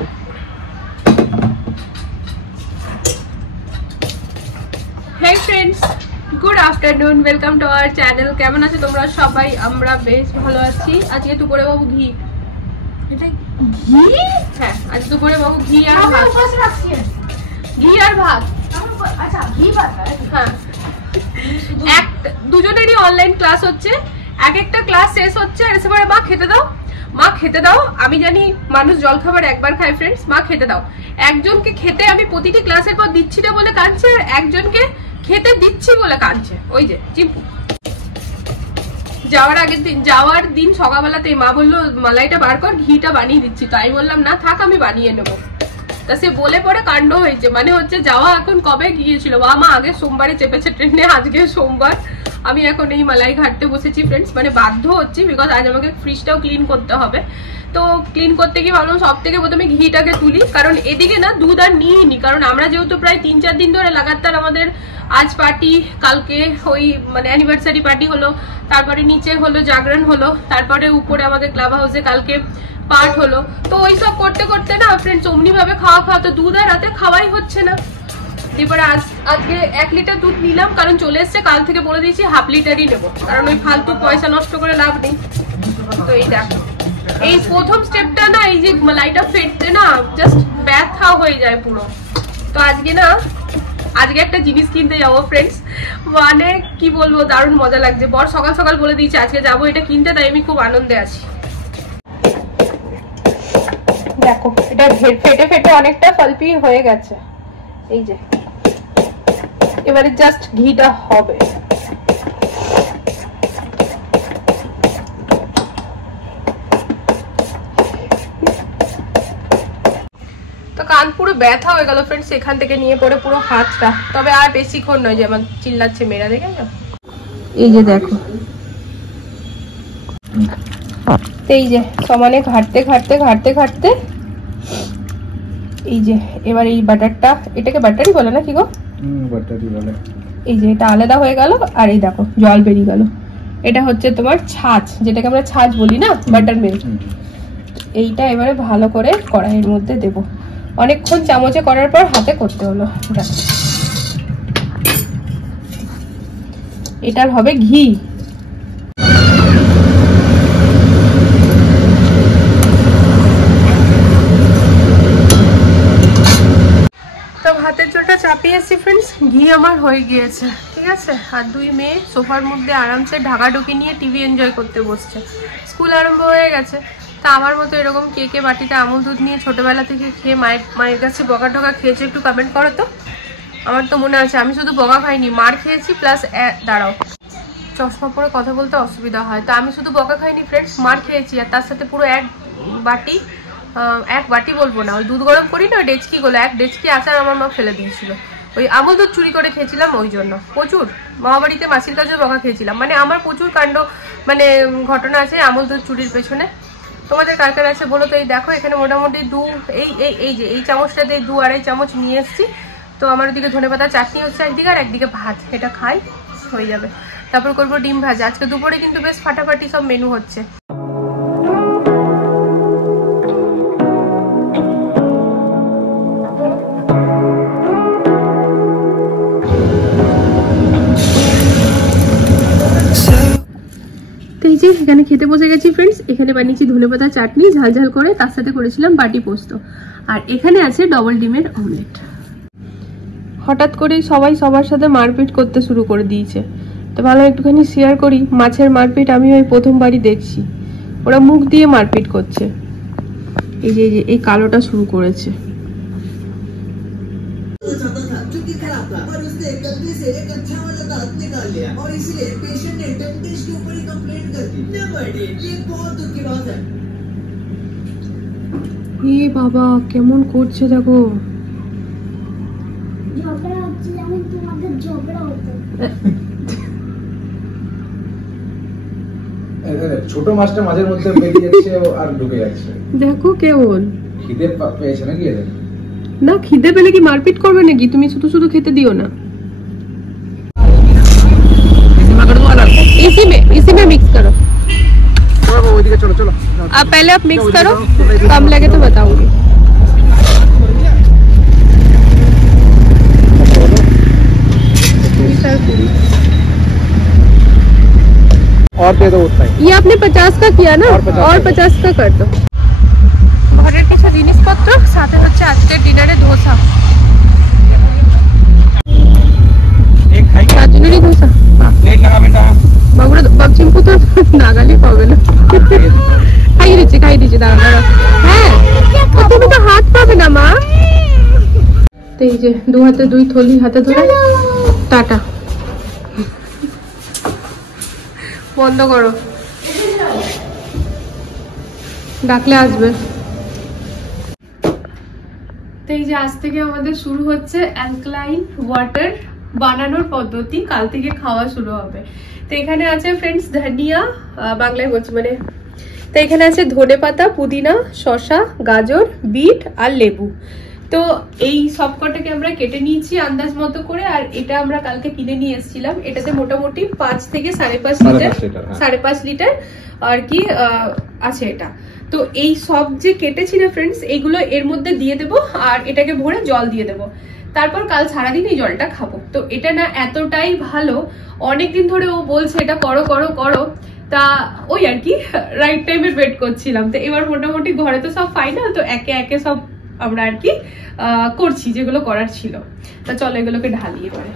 Hey friends, good afternoon, welcome to our channel. কেমন আছো তোমরা সবাই? আমরা বেশ ভালো আছি। আজকে দুপুরে বাবু ঘি, এটা ঘি, হ্যাঁ আজ দুপুরে বাবু ঘি আর ভাত, ঘি আর ভাত। আচ্ছা ঘি ভাত, হ্যাঁ। এক দুজনেরই অনলাইন ক্লাস হচ্ছে, এক একটা ক্লাস শেষ হচ্ছে আর এসে পরে মা খেতে দাও, মা খেতে দাও। আমি জানি মানুষ জলখাবার একবার খায় ফ্রেন্ডস, মা খেতে দাও। একজনকে খেতে আমি প্রতিটি ক্লাসের পর দিচ্ছি না বলে কাঁদছে, আর একজনকে খেতে দিচ্ছি বলে কাঁদছে। ওই যে চিম্পু যাওয়ার দিন সকালবেলাতেই মা বললো মালাইটা বার কর, ঘিটা বানিয়ে দিচ্ছি। তো আমি বললাম না থাক, আমি বানিয়ে নেবো। তা সে বলে পরে কাণ্ড হয়েছে, মানে হচ্ছে যাওয়া এখন কবে গিয়েছিল, মা আগে সোমবারে চেপেছে ট্রেনে, আজকে সোমবার। আমি এখন এই মালাই ঘাটতে বসেছি ফ্রেন্ডস, মানে বাধ্য হচ্ছি বিকজ আজ আমাকে ফ্রিজটাও ক্লিন করতে হবে। তো ক্লিন করতে গিয়ে ভাবলাম সব থেকে প্রথমে ঘিটাকে তুলি, কারণ এদিকে না দুধ আর নিইনি, কারণ আমরা যেহেতু প্রায় 3-4 দিন ধরে লাগাতার আমাদের আজ পার্টি, কালকে ওই মানে অ্যানিভার্সারি পার্টি হলো, তারপরে নিচে হলো জাগরণ হলো, তারপরে উপরে আমাদের ক্লাব হাউসে কালকে পার্ট হলো। তো ওই সব করতে করতে না ফ্রেন্ডস অমনি ভাবে খাওয়া তো দুধ আর রাতে খাওয়াই হচ্ছে না। এরপরে আজকে 1 লিটার দুধ নিলাম, কারণ চলে এসছে, কাল থেকে বলে দিয়েছি হাফ লিটারই নেবো, কারণ ওই ফালতু পয়সা নষ্ট করে লাভ নেই। তো এই দেখো এই প্রথম স্টেপটা না, এই যে মালাইটা ফেটতে না জাস্ট ব্যথা হয়ে যায় পুরো। তো আজকে একটা জিনিস কিনতে যাবো ফ্রেন্ডস, মানে কি বলবো দারুণ মজা লাগছে। বর সকাল সকাল বলে দিয়েছে আজকে যাবো এটা কিনতে, তাই আমি খুব আনন্দে আছি। দেখো এটা ফেটে ফেটে অনেকটা ফালপি হয়ে গেছে, এই যে এবারে জাস্ট ঘিটা হবে। তো কান পুরো ব্যথা হয়ে গেল ফ্রেন্ডস, এখান থেকে নিয়ে পড়ে পুরো হাতটা। তবে আর বেশিক্ষণ নয়, যেমন চিল্লাচ্ছে মেয়েরা, দেখে না এই যে দেখো, এই যে সমানে ঘাটতে ঘাটতে ঘাটতে ঘাটতে এই যে এবার এই বাটারটা, এটাকে বাটারই বলে না কি গো? বাটারই বলে। এই যে এটা আলাদা হয়ে গেল, আর এই দেখো জল বেরিয়ে গেল। এটা হচ্ছে তোমার ছাঁচ, যেটাকে আমরা ছাঁচ বলি না, বাটার মিল্ক। এইটা এবারে ভালো করে কড়াইয়ের মধ্যে দেব। অনেকক্ষণ চামচে করার পর হাতে করতে হলো। এটার হবে ঘি। ভাতের জলটা চাপিয়েছি ফ্রেন্ডস, ঘি আমার হয়ে গিয়েছে, ঠিক আছে। আর 2 মেয়ে সোফার মধ্যে আরামসে ঢাকাঢুকি নিয়ে টিভি এনজয় করতে বসছে। স্কুল আরম্ভ হয়ে গেছে, তা আমার মতো এরকম কে বাটিতে আমুল দুধ নিয়ে ছোটবেলা থেকে খেয়ে মায়ের কাছে বকা টকা খেয়েছে, একটু কমেন্ট করো তো। আমার তো মনে আছে আমি শুধু বকা খাইনি, মার খেয়েছি প্লাস দাঁড়াও চশমা পরে কথা বলতে অসুবিধা হয়, তো আমি শুধু বকা খাইনি ফ্রেন্ডস, মার খেয়েছি। আর তার সাথে পুরো এক বাটি বলবো না, ওই দুধ গরম করি না, ওই ডেচকিগুলো 1 ডেচকি আচার আমার মা ফেলে দিয়েছিল। ওই আমুল দুধ চুরি করে খেয়েছিলাম, ওই জন্য প্রচুর মামা বাড়িতে মাসির কাছেও বকা খেয়েছিলাম। মানে আমার প্রচুর কাণ্ড, মানে ঘটনা আছে আমুল দুধ চুরির পেছনে। তোমাদের কার কার আছে বলো তো। এই দেখো এখানে মোটামুটি এই চামচটা দিয়ে 2-2.5 চামচ নিয়ে এসেছি। তো আমার ওদিকে ধনেপাতা চাটনি হচ্ছে একদিকে, আর একদিকে ভাত, এটা খাই হয়ে যাবে। তারপর করবো ডিম ভাজা। আজকে দুপুরে কিন্তু বেশ ফাটাফাটি সব মেনু হচ্ছে। এখানে খেতে বসে গেছি ফ্রেন্ডস। এখানে বানিয়েছি ধনেপাতা চাটনি ঝাল ঝাল করে, তার সাথে করেছিলাম বাটি পোস্ত, আর এখানে আছে ডবল ডিমের অমলেট। হঠাৎ করেই সবাই সবার সাথে মারপিট করতে শুরু করে দিয়েছে, তো ভালো একটুখানি শেয়ার করি। মাছের মারপিট আমি ওই প্রথমবারই দেখছি, ওরা মুখ দিয়ে মারপিট করছে। এই যে এই কালোটা শুরু করেছে। पर उसने गलती से एक अच्छा वाला दांत निकाल लिया और इसलिए पेशेंट ने डेंटिस्ट के ऊपर ही कंप्लेंट कर दी। नेवर डिड, ये बहुत दुख की बात है। ये बाबा কেমন করছে দেখো, ঝগড়া হচ্ছে যেমন তোমাদের ঝগড়া হতো। ছোট মাছটা মাঝের মধ্যে বেরিয়ে যাচ্ছে আর ঢুকে যাচ্ছে, দেখো কেমন খিদে পেয়েছে নাকি এদের। না খিদে পেলে কি মারপিট করবে নাকি, তুমি শুধু শুধু খেতে দিও না। इसी में मिक्स करो। चलो चलो, आप पहले आप मिक्स करो, कम लगे तो बताऊंगी। और दे दो उतना ही। ये आपने 50 का किया ना, और 50 का कर दो। ঘরের কিছু জিনিসপত্র, সাথে হচ্ছে আজকে ডিনারে ধোসা। एक खाई চারজনেরই ধোসা। प्लेट लगा बेटा। বাবুরা বাবচিম্পু তো নাগালি পাবে না। খাইয়ে দিচ্ছি দাঁড়া দাঁড়া। হ্যাঁ তুমি তো হাত পাবে না মা। তো এই যে 2 হাতে 2 থলি হাতে ধরে টাটা। বন্ধ করো, ডাকলে আসবে। তো এই যে আজ থেকে আমাদের শুরু হচ্ছে অ্যালকালাইন ওয়াটার বানানোর পদ্ধতি, কাল থেকে খাওয়া শুরু হবে। তো এখানে আছে ফ্রেন্ডস ধনিয়া, বাংলায় বলছি মানে, তো এখানে আছে ধনেপাতা, পুদিনা, শসা, গাজর, বিট আর লেবু। তো এই সবকটাকে আমরা কেটে নিয়েছি আন্দাজ মতো করে, আর এটা আমরা কালকে কিনে নিয়ে এসেছিলাম। এটাতে মোটামুটি 5 থেকে 5.5 লিটার, 5.5 লিটার আর কি আছে এটা। তো এই সব যে কেটেছি না ফ্রেন্ডস, এইগুলো এর মধ্যে দিয়ে দেবো, আর এটাকে ভরে জল দিয়ে দেবো। তারপর কাল সারাদিন এই জলটা খাবো। তো এটা না এতটাই ভালো, অনেকদিন ধরে ও বলছে এটা করো করো করো, তা ওই আর কি রাইট টাইমে ওয়েট করছিলাম। তো এবার মোটামুটি ঘরে তো সব ফাইনাল, তো একে একে সব আমরা আর কি করছি যেগুলো করার ছিল। তা চলো এগুলোকে ঢালি এবারে।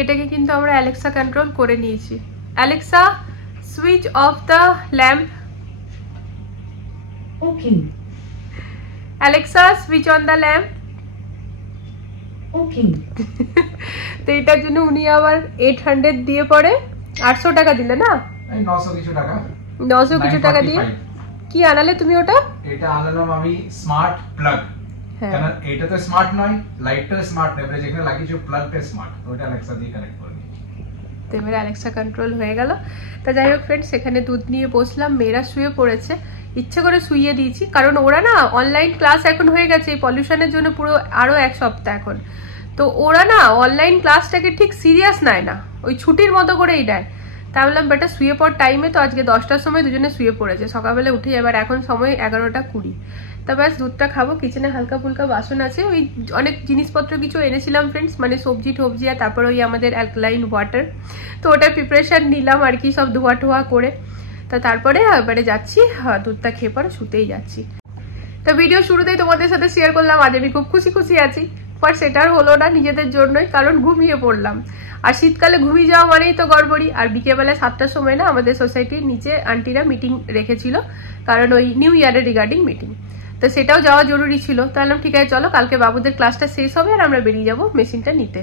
এটাকে কিন্তু আমরা অ্যালেক্সা কন্ট্রোল করে নিয়েছি। Alexa switch off the lamp. Okay. Alexa switch on the lamp. Okay. তো এটার জন্য উনি আবার 800 দিয়ে পড়ে 800 টাকা দিলে না, 900 কিছু টাকা, 900 কিছু টাকা দিয়ে কি আনালে তুমি? ওটা এটা আনলাম আমি স্মার্ট প্লাগ। কারণ এটা তো স্মার্ট নয়, লাইটটা স্মার্ট নয়, আমরা যেখানে লাগিয়েছি প্লাগটা স্মার্ট, তো ওটা অ্যালেক্সা দিয়ে কানেক্ট করে নিয়েছি। তো এবারে অ্যালেক্সা কন্ট্রোল হয়ে গেল। তা যাই হোক ফ্রেন্ডস, এখানে দুধ নিয়ে বসলাম, মেয়েরা শুয়ে পড়েছে, ইচ্ছে করে শুইয়ে দিয়েছি, কারণ ওরা না অনলাইন ক্লাস এখন হয়ে গেছে এই পলিউশনের জন্য পুরো আরো 1 সপ্তাহ এখন। তো ওরা না অনলাইন ক্লাসটাকে ঠিক সিরিয়াস নেয় না, ওই ছুটির মতো করেই নেয়। তা বললাম বেটা শুয়ে পড় টাইমে, তো আজকে 10টার সময় দুজনে শুয়ে পড়েছে, সকালবেলা উঠে এবার এখন সময় 11টা 20। তা ব্যাস দুধটা খাবো, কিচেনে হালকা ফুলকা বাসন আছে, ওই অনেক জিনিসপত্র কিছু এনেছিলাম ফ্রেন্ডস, মানে সবজি টবজি, আর তারপর ওই আমাদের অ্যালকালাইন ওয়াটার, তো ওটার প্রিপারেশান নিলাম আর কি, সব ধোয়া টোয়া করে। তা তারপরে এবারে যাচ্ছি, দুধটা খেয়ে পরে শুতেই যাচ্ছি। তো ভিডিও শুরুতেই তোমাদের সাথে শেয়ার করলাম আজ আমি খুব খুশি আছি, বাট সেটার হলো না নিজেদের জন্যই, কারণ ঘুমিয়ে পড়লাম। আর শীতকালে ঘুমিয়ে যাওয়া মানেই তো গড়বড়ি। আর বিকেলবেলা 7টার সময় না আমাদের সোসাইটির নিচে আন্টিরা মিটিং রেখেছিল, কারণ ওই নিউ ইয়ারের রিগার্ডিং মিটিং, তো সেটাও যাওয়া জরুরি ছিল। তাহলে ঠিক আছে চলো, কালকে বাবুদের ক্লাসটা শেষ হবে আর আমরা বেরিয়ে যাবো মেশিনটা নিতে।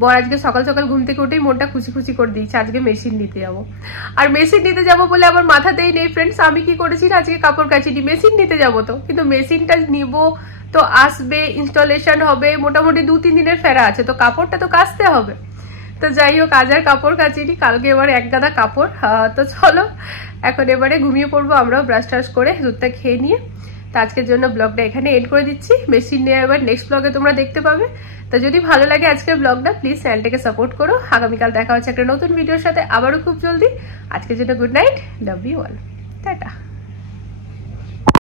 বর আজকে সকাল সকাল ঘুম থেকে উঠেই মনটা খুশি করে দিয়েছে, আজকে মেশিন নিতে যাবো। আর মেশিন নিতে যাবো বলে আমার মাথাতেই নেই ফ্রেন্ডস, আমি কি করেছি না আজকে কাপড় কাচিনি, মেশিন নিতে যাবো তো, কিন্তু মেশিনটা নিব তো আসবে, ইনস্টলেশন হবে, মোটামুটি 2-3 দিনের ফেরা আছে, তো কাপড়টা তো কাচতে হবে। তো যাই হোক, আজ আর কাপড় কাচিনি, কালকে এবার এক গাদা কাপড়। তো চলো এখন এবারে ঘুমিয়ে পড়বো আমরাও, ব্রাশ টাশ করে দুধটা খেয়ে নিয়ে। তো আজকের জন্য ব্লগটা এখানে এন্ড করে দিচ্ছি, বেশি নিয়ে এবার নেক্সট ব্লগে তোমরা দেখতে পাবে। তো যদি ভালো লাগে আজকের ব্লগটা, প্লিজ চ্যানেলটাকে সাপোর্ট করো। আগামীকাল দেখা হচ্ছে একটা নতুন ভিডিওর সাথে আবারও খুব জলদি। আজকের জন্য good night, love you all, tata.